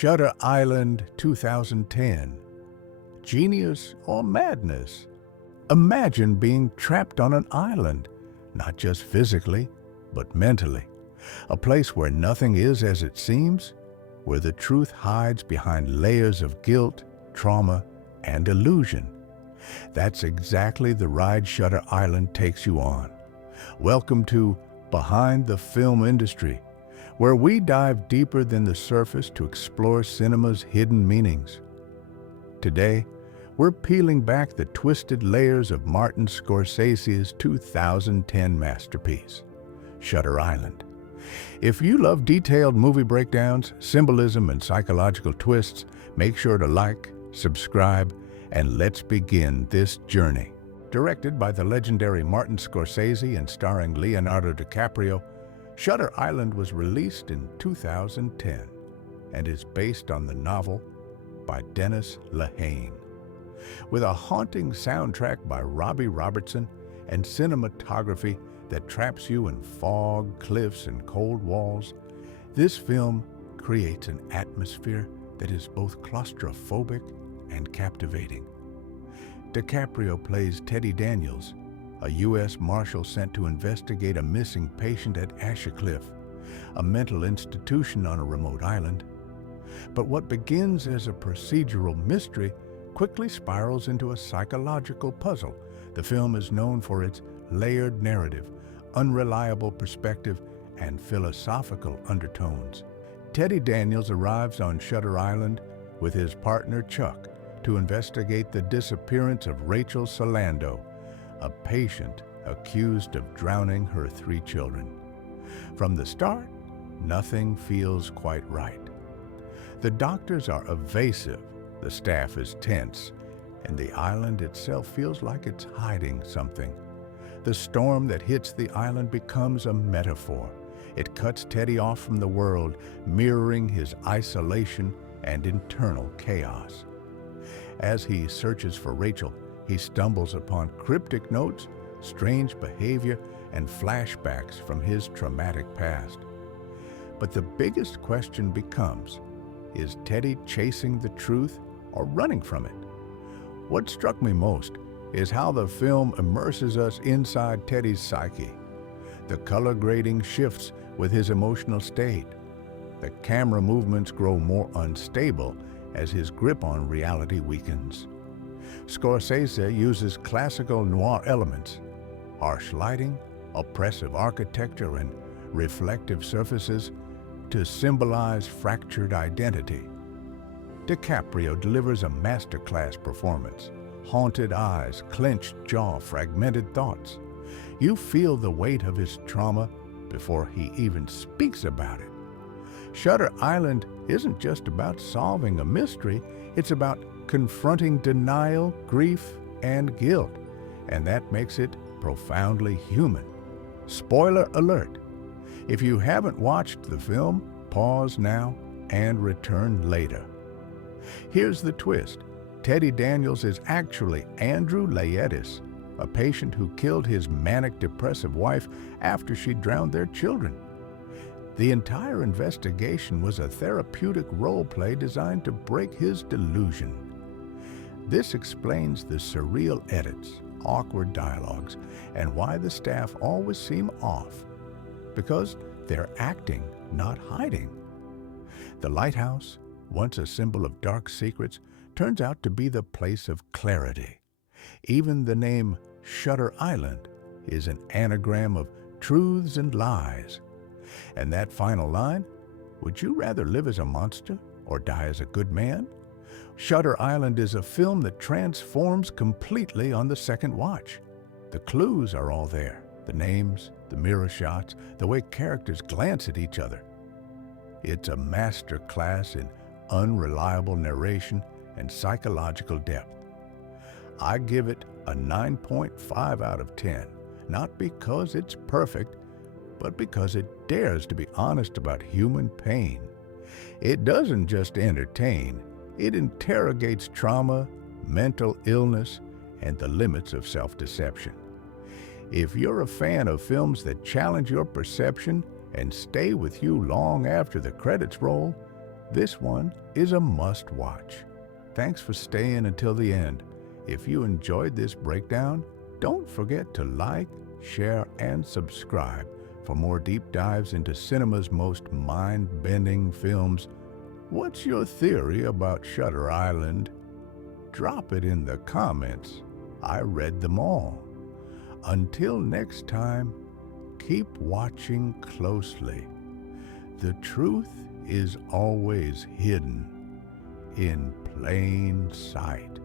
Shutter Island 2010. Genius or madness? Imagine being trapped on an island, not just physically, but mentally. A place where nothing is as it seems, where the truth hides behind layers of guilt, trauma, and illusion. That's exactly the ride Shutter Island takes you on. Welcome to Behind the Film Industry, where we dive deeper than the surface to explore cinema's hidden meanings. Today, we're peeling back the twisted layers of Martin Scorsese's 2010 masterpiece, Shutter Island. If you love detailed movie breakdowns, symbolism, and psychological twists, make sure to like, subscribe, and let's begin this journey. Directed by the legendary Martin Scorsese and starring Leonardo DiCaprio, Shutter Island was released in 2010 and is based on the novel by Dennis Lehane. With a haunting soundtrack by Robbie Robertson and cinematography that traps you in fog, cliffs, and cold walls, this film creates an atmosphere that is both claustrophobic and captivating. DiCaprio plays Teddy Daniels, a U.S. Marshal sent to investigate a missing patient at Ashcliff, a mental institution on a remote island. But what begins as a procedural mystery quickly spirals into a psychological puzzle. The film is known for its layered narrative, unreliable perspective, and philosophical undertones. Teddy Daniels arrives on Shutter Island with his partner Chuck to investigate the disappearance of Rachel Solando, a patient accused of drowning her 3 children. From the start, nothing feels quite right. The doctors are evasive, the staff is tense, and the island itself feels like it's hiding something. The storm that hits the island becomes a metaphor. It cuts Teddy off from the world, mirroring his isolation and internal chaos. As he searches for Rachel, he stumbles upon cryptic notes, strange behavior, and flashbacks from his traumatic past. But the biggest question becomes, is Teddy chasing the truth or running from it? What struck me most is how the film immerses us inside Teddy's psyche. The color grading shifts with his emotional state. The camera movements grow more unstable as his grip on reality weakens. Scorsese uses classical noir elements, harsh lighting, oppressive architecture, and reflective surfaces to symbolize fractured identity. DiCaprio delivers a masterclass performance. Haunted eyes, clenched jaw, fragmented thoughts. You feel the weight of his trauma before he even speaks about it. Shutter Island isn't just about solving a mystery, it's about confronting denial, grief, and guilt, and that makes it profoundly human. Spoiler alert! If you haven't watched the film, pause now and return later. Here's the twist. Teddy Daniels is actually Andrew Laetis, a patient who killed his manic-depressive wife after she drowned their children. The entire investigation was a therapeutic role-play designed to break his delusion. This explains the surreal edits, awkward dialogues, and why the staff always seem off. Because they're acting, not hiding. The lighthouse, once a symbol of dark secrets, turns out to be the place of clarity. Even the name Shutter Island is an anagram of truths and lies. And that final line, would you rather live as a monster or die as a good man? Shutter Island is a film that transforms completely on the second watch. The clues are all there, the names, the mirror shots, the way characters glance at each other. It's a master class in unreliable narration and psychological depth. I give it a 9.5 out of 10, not because it's perfect, but because it dares to be honest about human pain. It doesn't just entertain, it interrogates trauma, mental illness, and the limits of self-deception. If you're a fan of films that challenge your perception and stay with you long after the credits roll, This one is a must-watch. Thanks for staying until the end. If you enjoyed this breakdown, don't forget to like, share, and subscribe for more deep dives into cinema's most mind-bending films. What's your theory about Shutter Island? Drop it in the comments. I read them all. Until next time, keep watching closely. The truth is always hidden in plain sight.